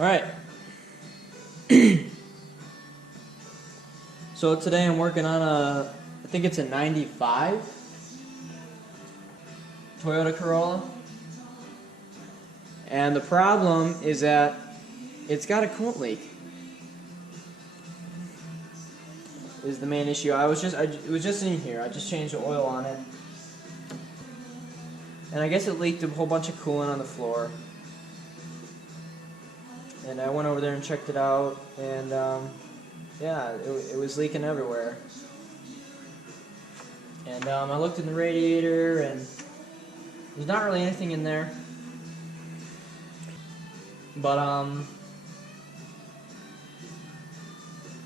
Alright. So today I'm working on I think it's a 95 Toyota Corolla. And the problem is that it's got a coolant leak. Is the main issue. It was just in here. I just changed the oil on it. And I guess it leaked a whole bunch of coolant on the floor. And I went over there and checked it out, and yeah, it was leaking everywhere. And I looked in the radiator, and there's not really anything in there. But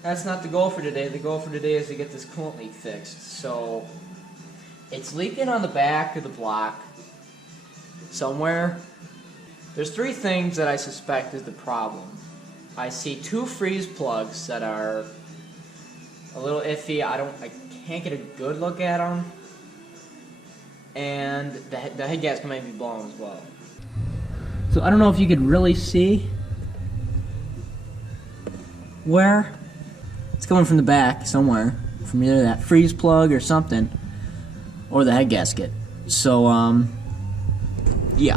that's not the goal for today. The goal for today is to get this coolant leak fixed. So it's leaking on the back of the block somewhere. There's three things that I suspect is the problem. I see two freeze plugs that are a little iffy. I can't get a good look at them. And the head gasket might be blown as well. So I don't know if you could really see where it's coming from the back somewhere, from either that freeze plug or something, or the head gasket. So yeah.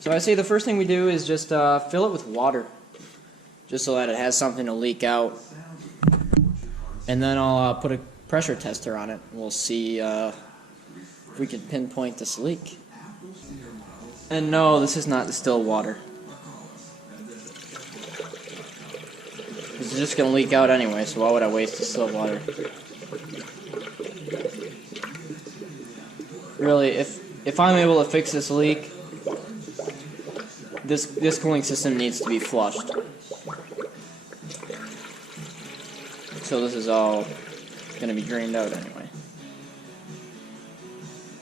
So I say the first thing we do is just fill it with water, just so that it has something to leak out. And then I'll put a pressure tester on it. We'll see if we can pinpoint this leak. And no, this is not distilled water. This is just going to leak out anyway, so why would I waste distilled water? Really, if I'm able to fix this leak, this cooling system needs to be flushed. So this is all going to be drained out anyway.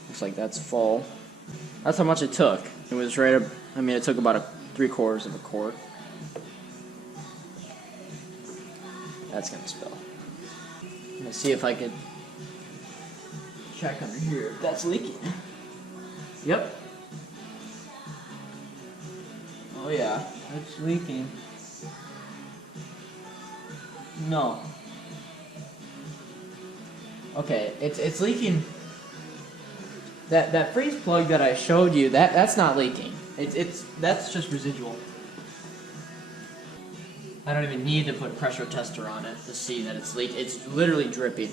Looks like that's full. That's how much it took. It was right up, it took about 3/4 of a quart. That's going to spill. I'm going to see if I could check under here if that's leaking. Yep. Oh yeah, it's leaking. No. Okay, it's leaking. That freeze plug that I showed you, that's not leaking. That's just residual. I don't even need to put a pressure tester on it to see that it's leaking. It's literally dripping.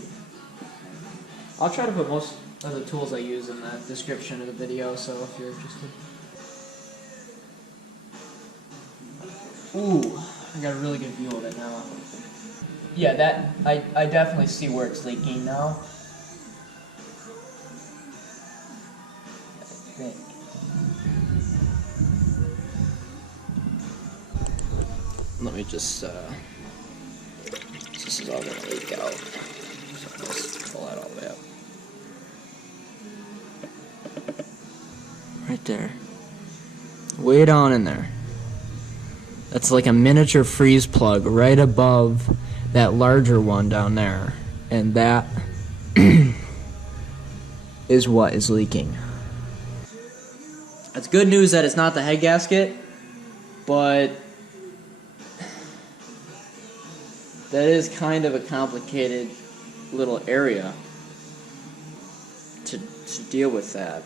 I'll try to put most of the tools I use in the description of the video, so if you're interested. Ooh, I got a really good view of it now. Yeah, I definitely see where it's leaking now. I think. Let me just, this is all going to leak out. So let's pull that all the way up. Right there. Way down in there. That's like a miniature freeze plug right above that larger one down there. And that is what is leaking. It's good news that it's not the head gasket, but that is kind of a complicated little area to deal with that.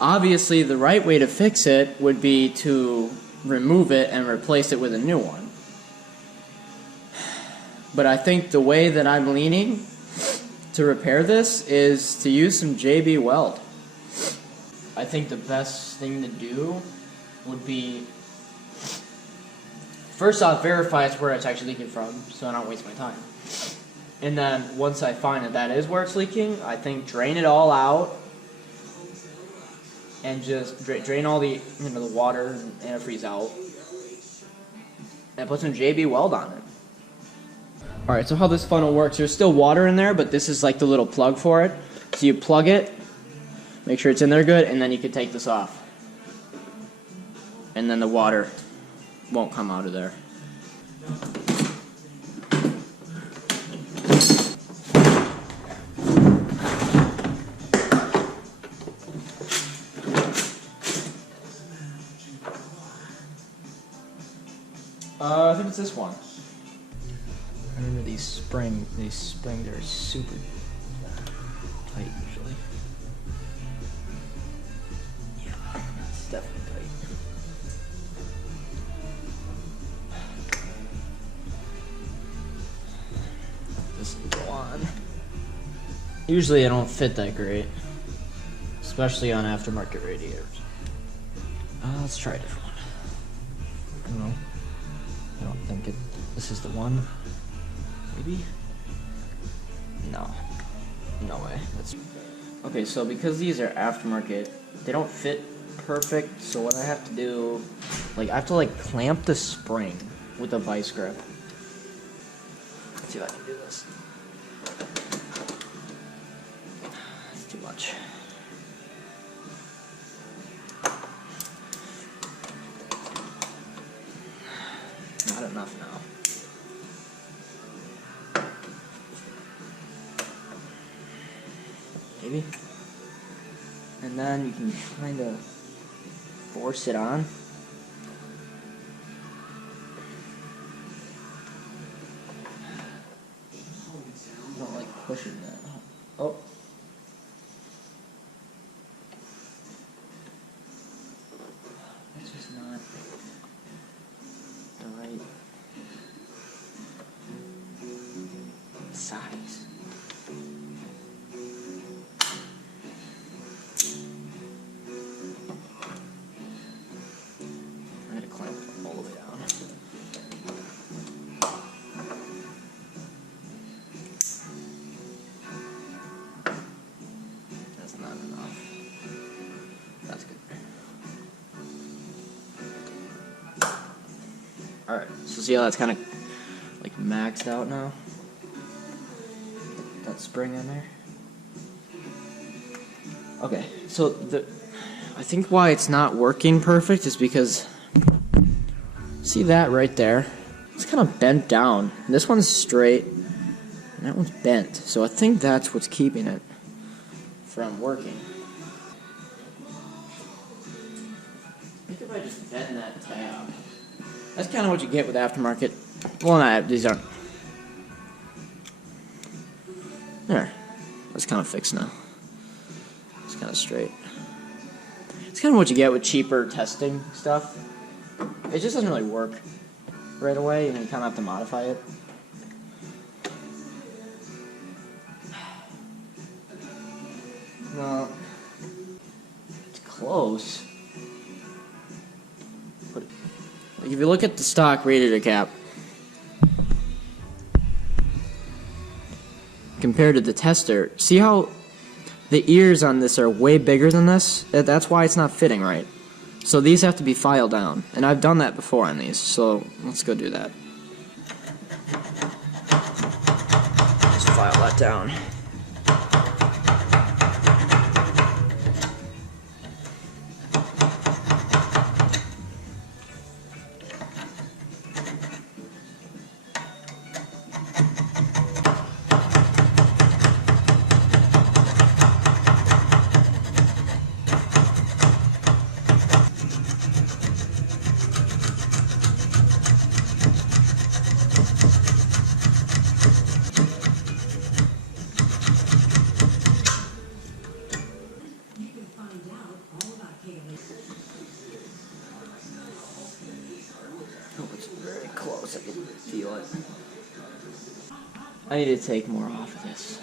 Obviously, the right way to fix it would be to remove it and replace it with a new one. But I think the way that I'm leaning to repair this is to use some JB Weld. I think the best thing to do would be, first off, verify it's where it's actually leaking from, so I don't waste my time. And then once I find that is where it's leaking, I think drain it all out and just drain all the the water and antifreeze out, and put some JB Weld on it. Alright, so how this funnel works, there's still water in there, but this is like the little plug for it. So you plug it, make sure it's in there good, and then you can take this off. And then the water won't come out of there. was this one? I remember these springs are super tight usually. Yeah, it's definitely tight. This will go on. Usually I don't fit that great, especially on aftermarket radiators. Let's try a different one. I don't know. I don't think this is the one. Maybe? No. No way. Okay, so because these are aftermarket, they don't fit perfect, so what I have to do, I have to clamp the spring with a vice grip. Let's see if I can do this. It's too much. Not enough now. Maybe. And then you can kind of force it on. I don't like pushing that. Oh. That's just not the right size. I had to clamp it all the way down. That's not enough. That's good. Alright, so see how that's kind of maxed out now? That spring in there. Okay, so I think why it's not working perfect is because, see that right there? It's kind of bent down. This one's straight, and that one's bent. So I think that's what's keeping it from working. I think if I just bend that tab, that's kind of what you get with aftermarket. Well, no, these aren't. There. That's kind of fixed now. It's kind of straight. It's kind of what you get with cheaper testing stuff. It just doesn't really work right away, and you kind of have to modify it. No. It's close. But if you look at the stock radiator cap, compared to the tester, see how the ears on this are way bigger than this? That's why it's not fitting right. So these have to be filed down, and I've done that before on these, so let's go do that. Let's file that down. Oh, it's very close. I can feel it. I need to take more off of this.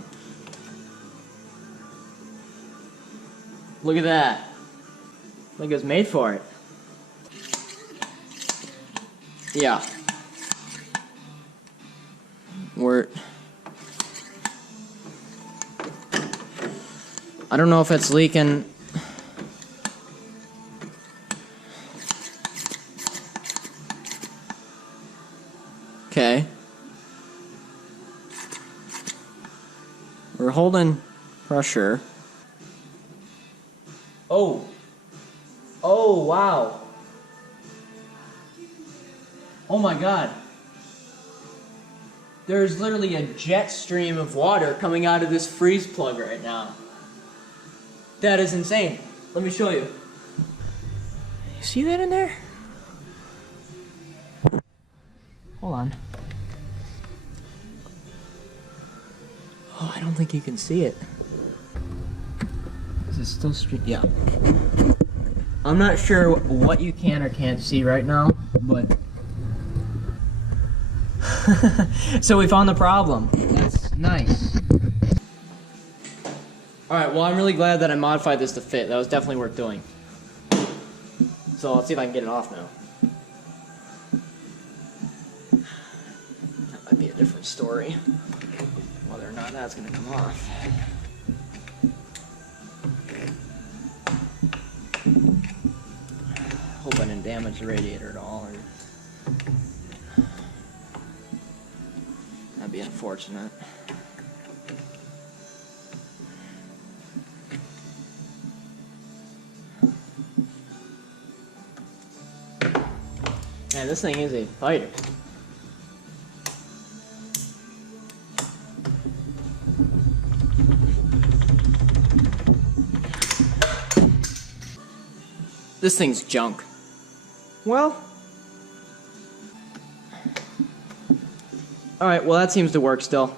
on. Look at that. Like it was made for it. Yeah. I don't know if it's leaking. Okay. We're holding pressure. Oh. Oh, wow. Oh my God. There's literally a jet stream of water coming out of this freeze plug right now. That is insane. Let me show you. You see that in there? Hold on. Oh, I don't think you can see it. Is it still stream? Yeah. I'm not sure what you can or can't see right now, but... So we found the problem. That's nice. Alright, well I'm really glad that I modified this to fit. That was definitely worth doing. So let's see if I can get it off now. That might be a different story. Whether or not that's gonna come off. Hope I didn't damage the radiator at all. That'd be unfortunate. Man, this thing is a fighter. This thing's junk. Well. Alright, well that seems to work still.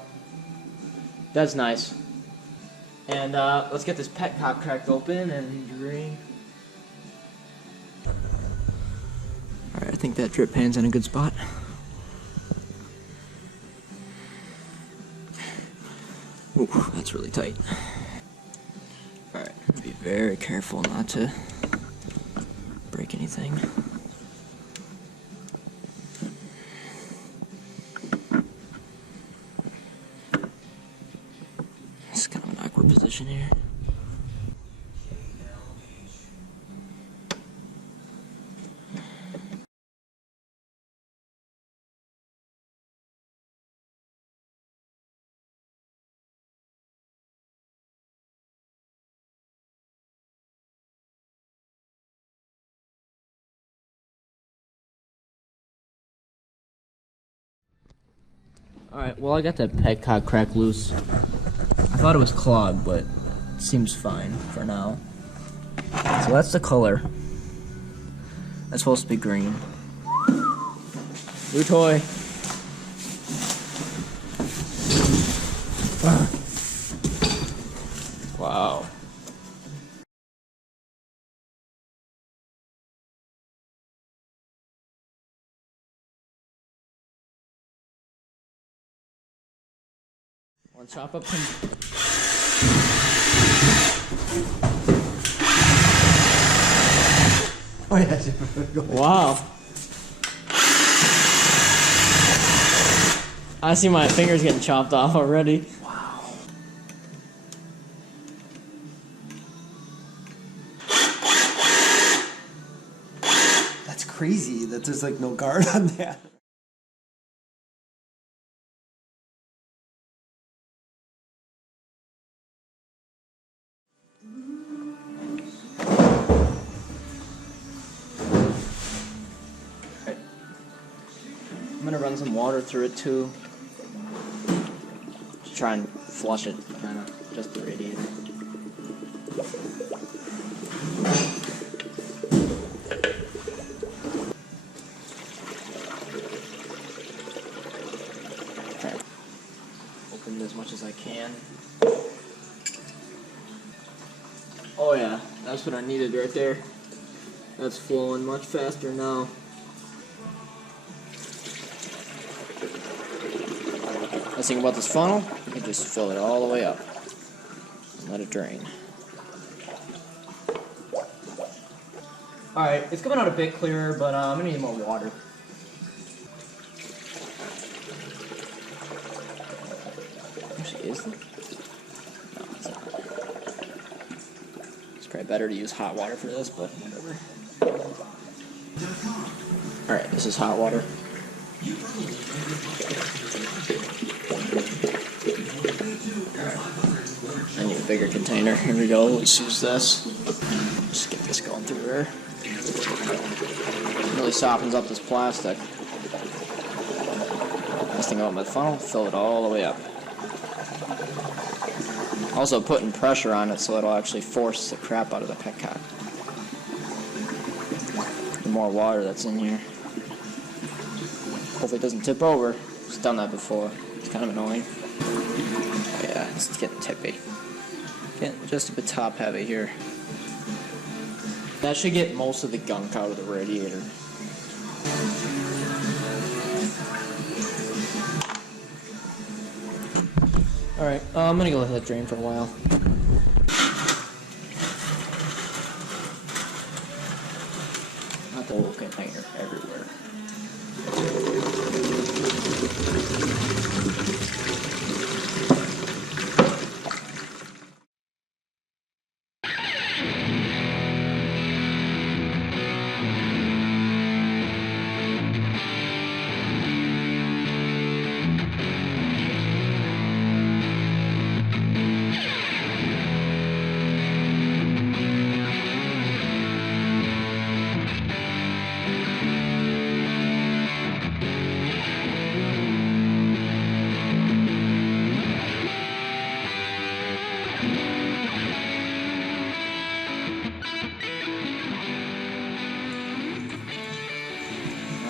That's nice. And let's get this petcock cracked open and drink. Alright, I think that drip pan's in a good spot. Ooh, that's really tight. Alright, be very careful not to break anything. It's kind of an awkward position here. Alright, well I got that petcock crack loose. I thought it was clogged, but it seems fine for now. So that's the color. That's supposed to be green. New toy. Wow. Want to chop up some... Oh yeah. Wow. I see my fingers getting chopped off already. Wow. That's crazy that there's like no guard on that. I'm gonna run some water through it too. Just try and flush it, kind of, just the radiator. Okay. Open it as much as I can. Oh yeah, that's what I needed right there. That's flowing much faster now. Nice thing about this funnel, you can just fill it all the way up and let it drain. Alright, it's coming out a bit clearer, but I'm gonna need more water. Actually, is it? No, it's not. It's probably better to use hot water for this, but whatever. Alright, this is hot water. I need a bigger container. Here we go. Let's use this. Just get this going through there. Really softens up this plastic. Nice thing about my funnel, fill it all the way up. Also putting pressure on it so it'll actually force the crap out of the petcock. The more water that's in here. Hopefully it doesn't tip over. Just done that before. It's kind of annoying. Oh yeah, it's getting tippy. Getting just a bit top heavy here. That should get most of the gunk out of the radiator. Alright, I'm gonna go let that drain for a while. Not the whole container, everywhere.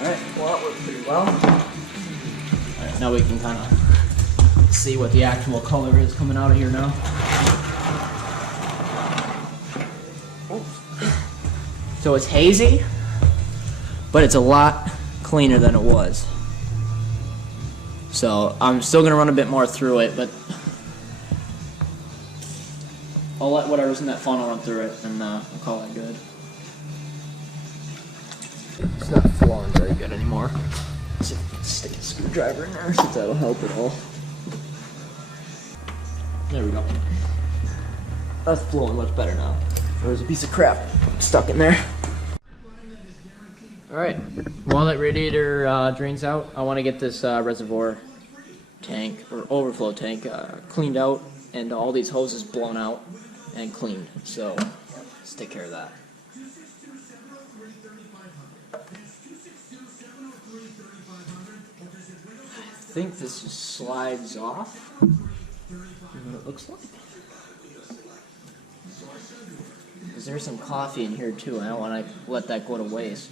Alright, well that worked pretty well. Alright, now we can kind of see what the actual color is coming out of here now. So it's hazy, but it's a lot cleaner than it was. So I'm still going to run a bit more through it, but I'll let whatever's in that funnel run through it, and I'll call it good. It's not flowing very good anymore. Let's see if I can stick a screwdriver in there, see if that'll help at all. There we go. That's flowing much better now. There's a piece of crap stuck in there. Alright, while that radiator drains out, I want to get this reservoir tank, or overflow tank, cleaned out, and all these hoses blown out and cleaned. So, let's take care of that. I think this just slides off. What it looks like. Because there's some coffee in here too, and I don't want to let that go to waste.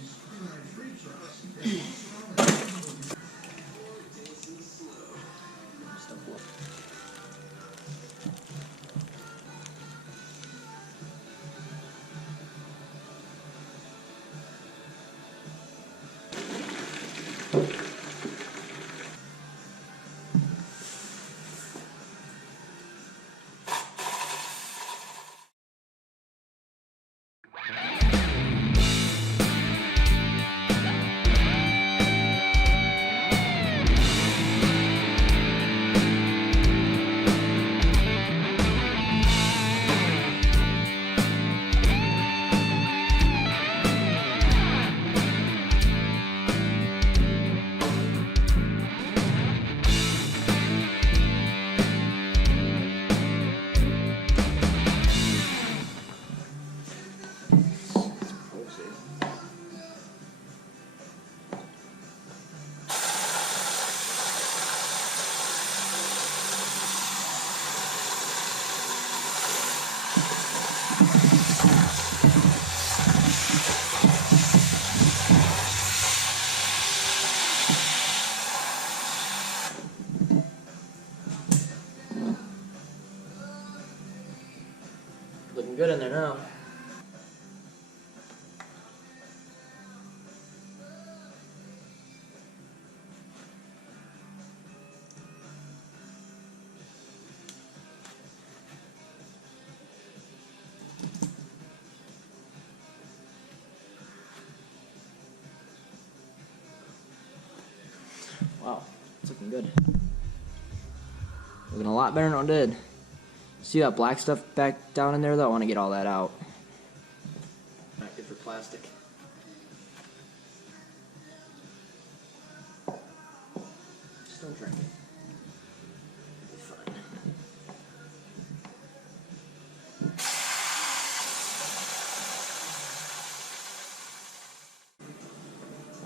Looking good in there now. looking good. Looking a lot better than it did. See that black stuff back down in there though? I want to get all that out. Not good for plastic. Just don't drink it. It'll be fine.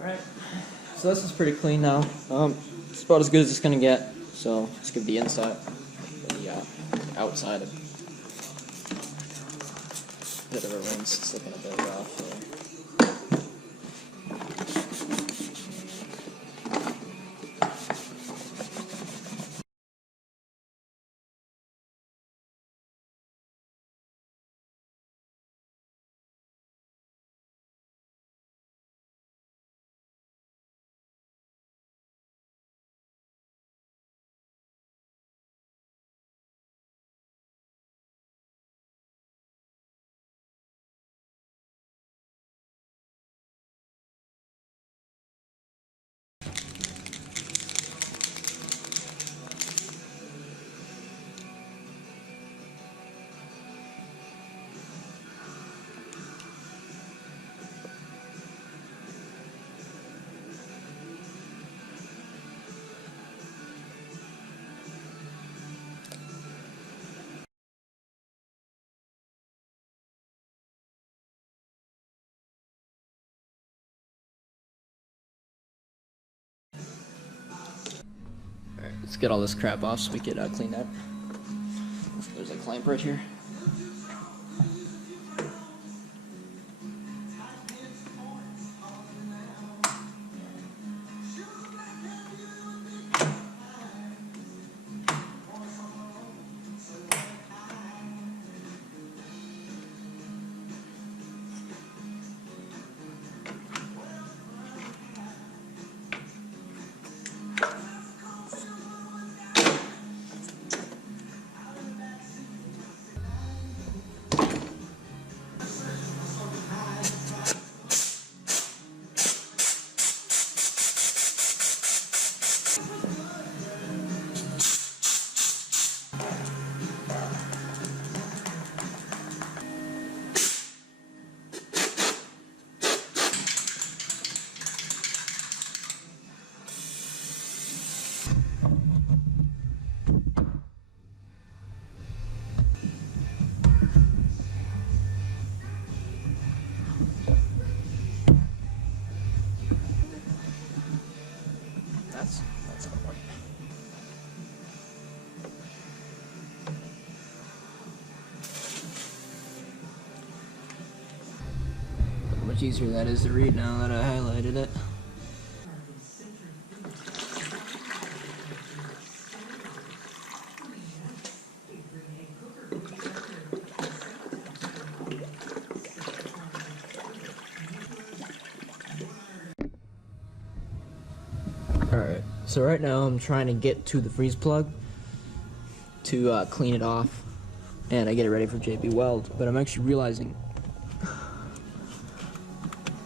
Alright, so this is pretty clean now. It's about as good as it's gonna get. So let's give the inside, the outside a bit of a rinse. It's looking a bit rough. Alright, let's get all this crap off so we can clean that. There's a clamp right here. That's how it works. Look how much easier that is to read now that I highlighted it. Alright, so right now I'm trying to get to the freeze plug to clean it off and I get it ready for JB Weld, but I'm actually realizing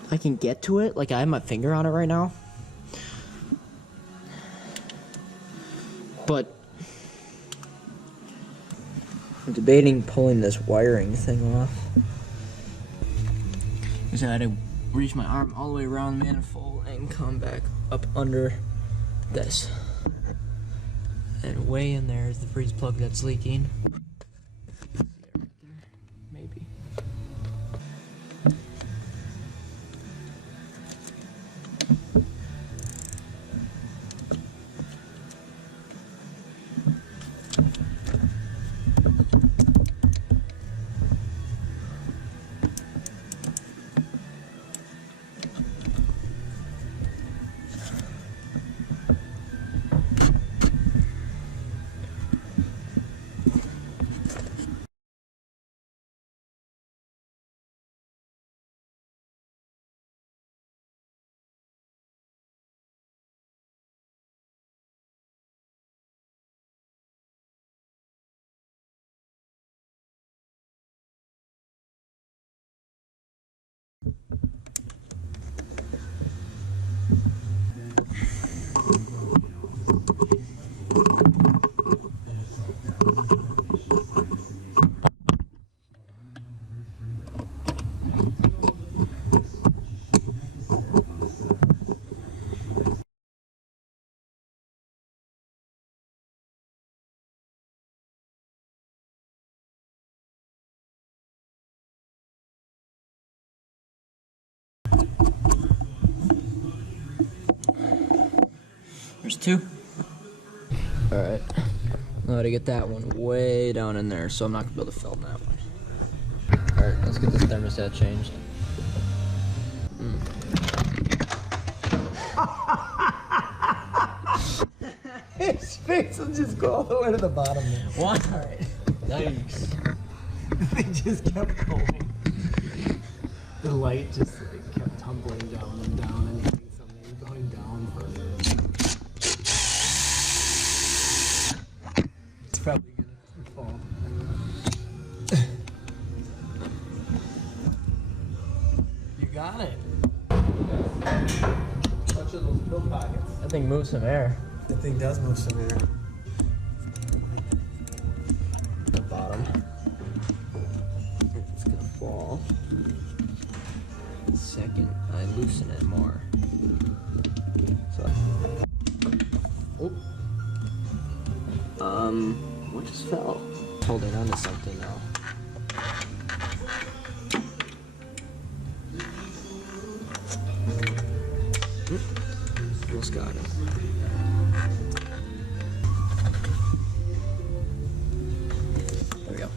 I can get to it, like I have my finger on it right now, but I'm debating pulling this wiring thing off because I had to reach my arm all the way around the manifold and come back up under this, and way in there is the freeze plug that's leaking. Maybe. There's 2. Alright. Now to get that one way down in there, so I'm not gonna be able to film that one. Alright, let's get this thermostat changed. His face will just go all the way to the bottom there. What? Alright. Nice. They just kept going. The light just like kept tumbling down and down and hitting something, going down further. It's probably gonna fall. You got it. Touch of those pill pockets. That thing moves some air. That thing does move some air. The bottom. It's gonna fall. The second I loosen it more. So. Oh. What just fell? Holding on to something now. Almost got it. There we go.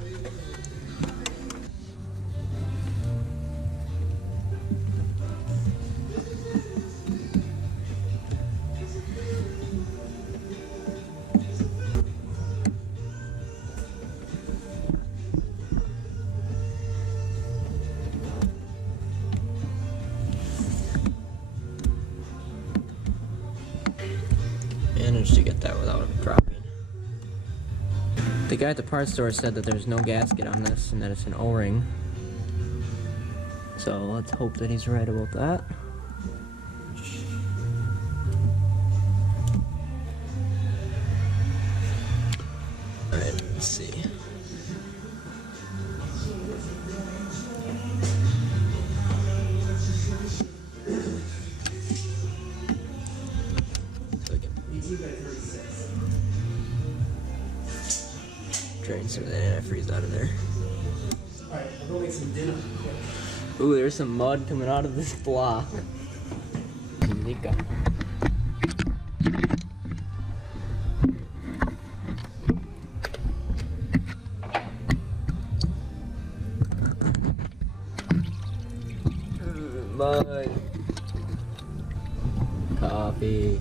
Managed to get that without it dropping. The guy at the parts store said that there's no gasket on this and that it's an O-ring. So let's hope that he's right about that. Alright, let's see. Drain some of the antifreeze out of there. Alright, I'll go make some dinner. Ooh, there's some mud coming out of this block. Nika. Mud. Coffee.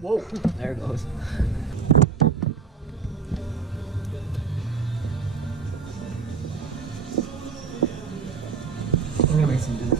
Whoa, there it goes. I'm gonna make some dinner.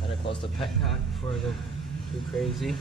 Better close the petcock before I go too crazy.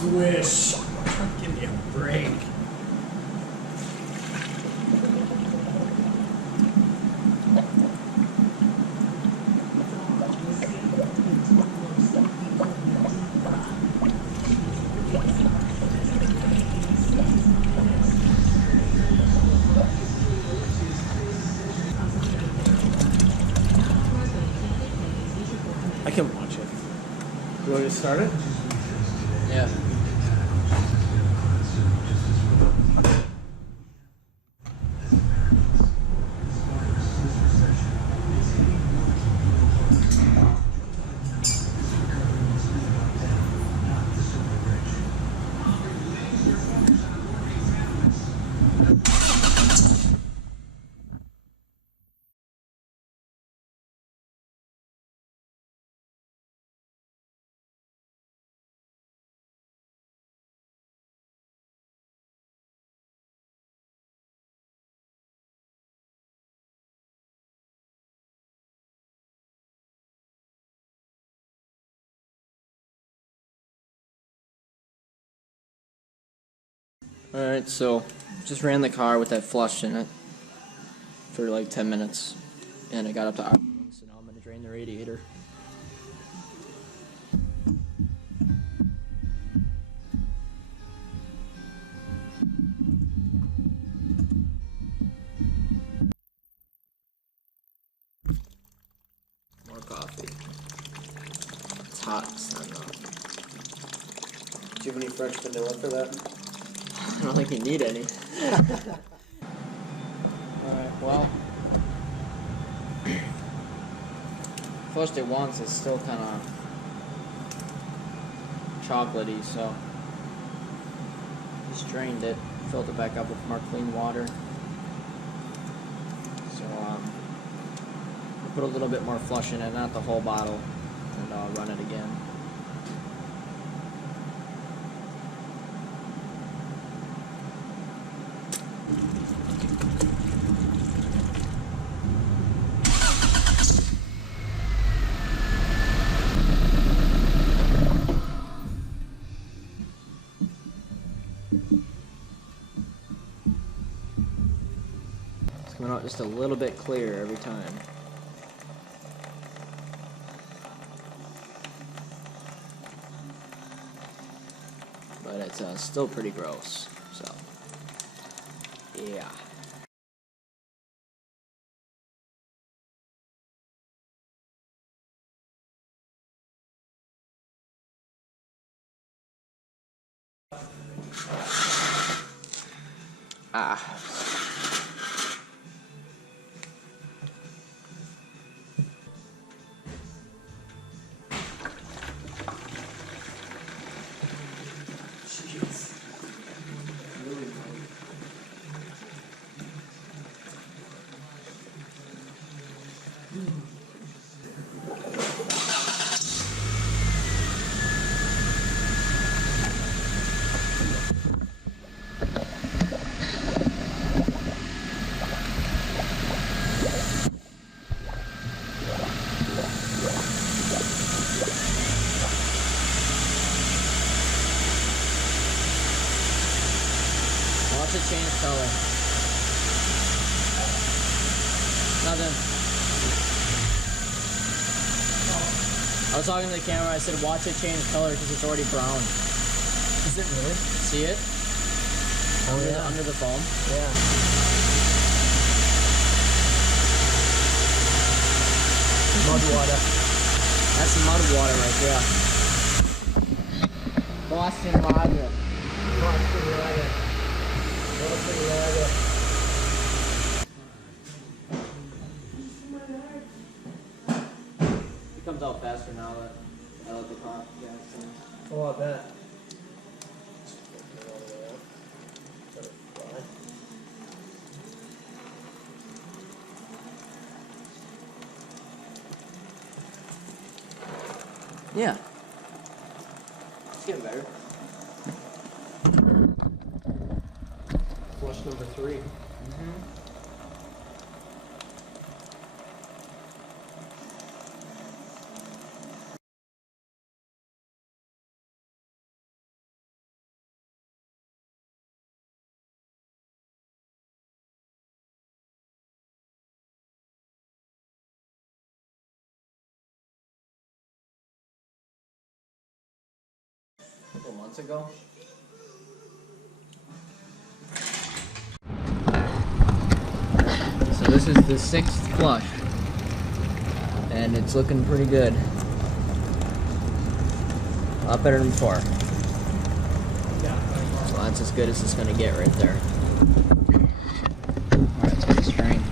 Swish. Give me a break. I can watch it. You want to start it? Yeah. Alright, so just ran the car with that flush in it for like 10 minutes, and it got up to idling, so now I'm going to drain the radiator. More coffee. It's hot, it's not enough. Do you have any fresh vanilla for that? I don't think you need any. Alright, well. Flushed it once, it's still kind of chocolatey, so just drained it, filled it back up with more clean water. So I'll put a little bit more flush in it, not the whole bottle, and I'll run it again. It's coming out just a little bit clearer every time. But it's still pretty gross, so yeah. Ah. Watch it change color. Nothing. I was talking to the camera, I said watch it change color because it's already brown. Is it really? See it? Oh, yeah. Under the foam? Yeah. Mud water. That's mud water right there. Boston lager. Boston lager. Boston lager. It comes out faster now that I let the car gas in. Oh, I bet. Yeah. It's getting better. Flush number 3. A couple months ago. So this is the 6th flush, and it's looking pretty good. A lot better than before. Yeah. So that's as good as it's gonna get right there. Alright, let's get the string.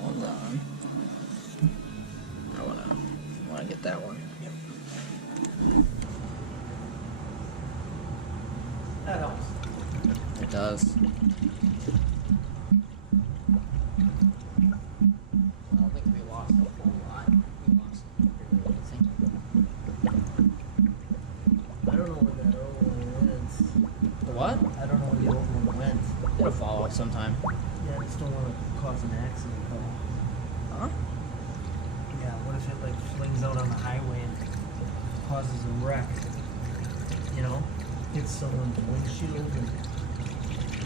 Hold on. I wanna get that one. That helps. It does. I don't think we lost a whole lot. We lost barely anything. I don't know where that old one went. The what? I don't know where the old one went. It'll fall out sometime. Yeah, I just don't want to cause an accident though. Huh? Yeah, what if it like flings out on the highway and causes a wreck? You know? Hits someone's windshield and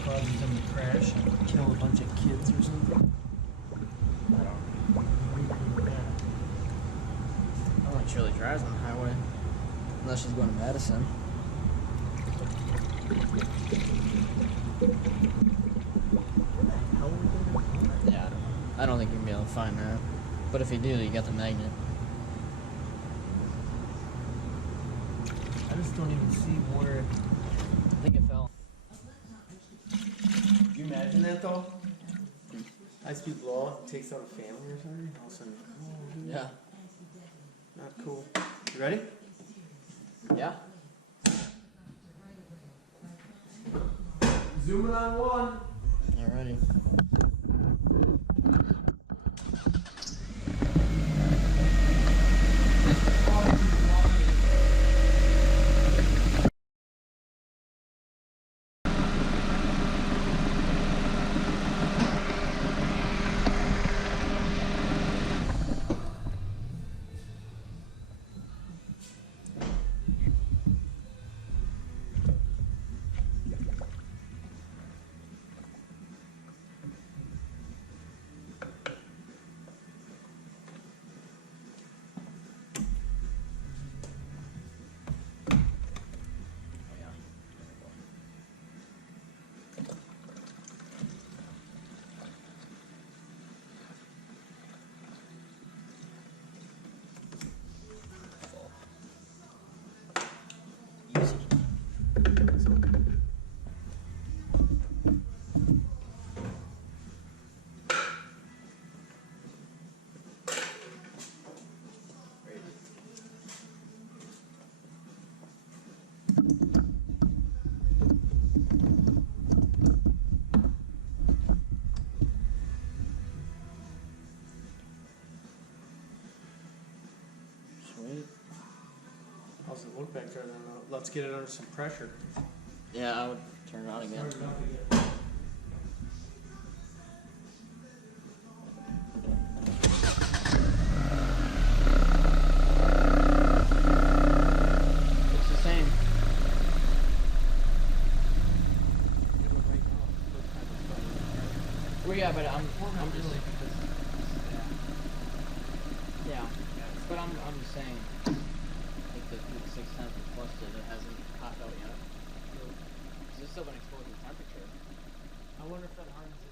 causes them to crash and kill a bunch of kids or something? I don't think Shirley drives on the highway. Unless she's going to Madison. Yeah, I don't think you're going to be able to find that. But if you do, you got the magnet. I just don't even see where. I think it fell. Can you imagine that though? High speed blow takes out a family or something? All of a sudden, oh, dude, Yeah. not cool. You ready? Yeah. Zooming on one. Alrighty. Sweet. How's it look back there then? Let's get it under some pressure. Yeah, I would turn it on again. Turn it up again. It's the same. Well, yeah, but I'm just. Yeah, but I'm just saying. Like the 610 plus it hasn't popped out yet. Because it's still been exposed to temperature. I wonder if that hardens